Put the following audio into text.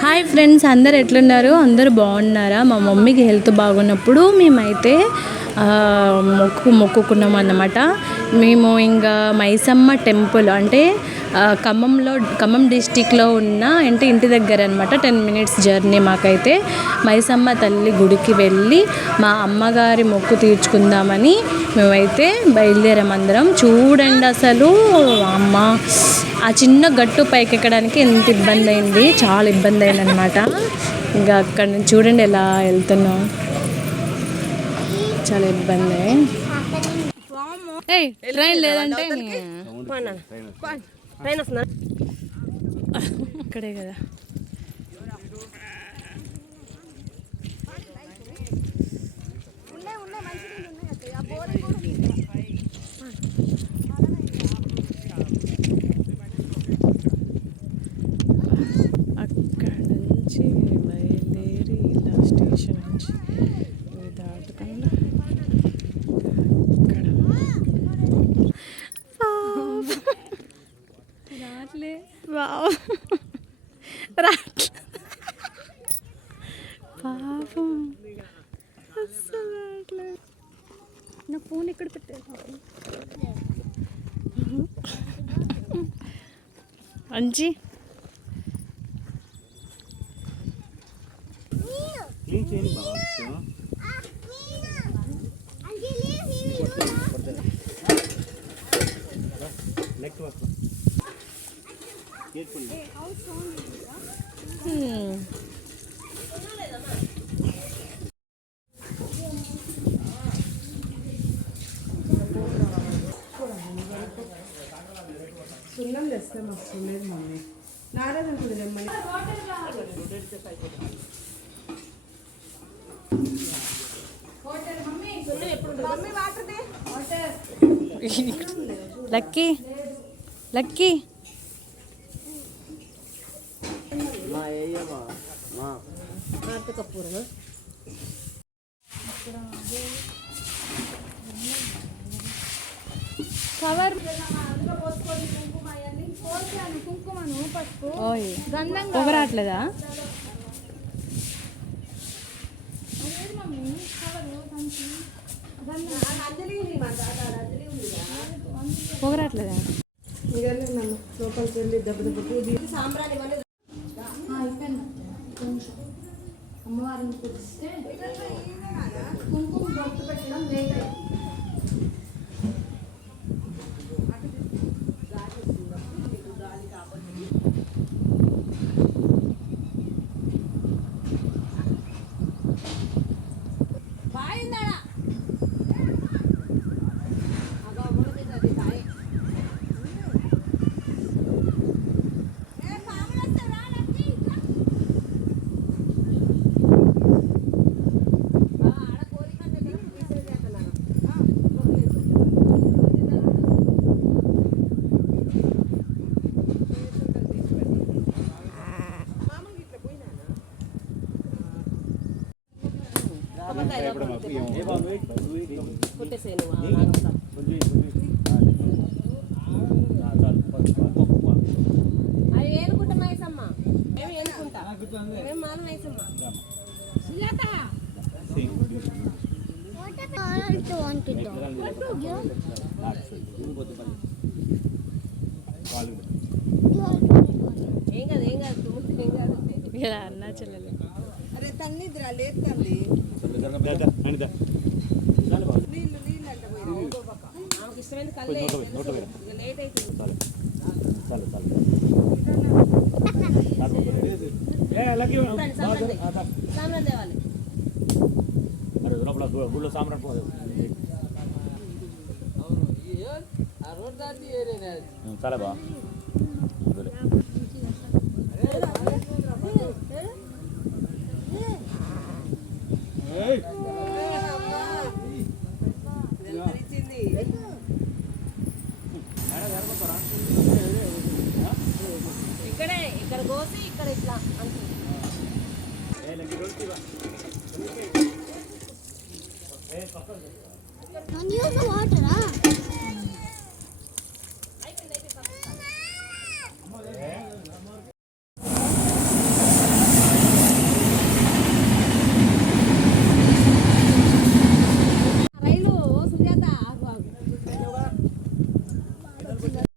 Hi friends, అందరు ఎట్లున్నారు? అందరూ బాగున్నారా? మా మమ్మీకి హెల్త్ బాగున్నప్పుడు మేమైతే మొక్కుకున్నాం అన్నమాట. మేము ఇంకా మైసమ్మ టెంపుల్ అంటే ఖమ్మం డిస్టిక్లో ఉన్న ఇంటి దగ్గర అనమాట. 10 minutes జర్నీ మాకైతే. మైసమ్మ తల్లి గుడికి వెళ్ళి మా అమ్మగారి మొక్కు తీర్చుకుందామని మేమైతే బయలుదేరాం అందరం. చూడండి అసలు అమ్మ ఆ చిన్న గట్టు పైకి ఎక్కడానికి ఎంత ఇబ్బంది అయింది, చాలా ఇబ్బంది అయింది అనమాట. ఇంకా అక్కడ నుంచి చూడండి ఎలా వెళ్తున్నాం, చాలా ఇబ్బంది. ట్రైన్ లేదంటే ఇక్కడే కదా. అక్కడ నుంచి బయలుదేరి ఇలా స్టేషన్ నుంచి దాటుకుండా అక్కడ రాట్లే రాట్లే పాపం అస్సలు రాట్లే. నా ఫోన్ ఎక్కడ పెట్టాను? అంజీ సున్నం తెస్తే మాకు సున్నేది మమ్మీ నారాజ్ అనుకుంది తెమ్మని. లక్కీ లక్కీ కవర్ కుంకుమను పసుపు గంధంగా పొగరాట్లేదా? పొగరాట్లేదా? లోపలికి వెళ్ళి దెబ్బ సాంబ్రాణి అమ్మవారిని కురిస్తే కుంకుమ బొట్టు పెట్టడం లేట్ అయింది. అన్నా చెల్లెలు అరే తన్నిద్రా లేదు తల్లి చాలా బా ఇక్కడ కోసి ఇక్కడ ఇట్లా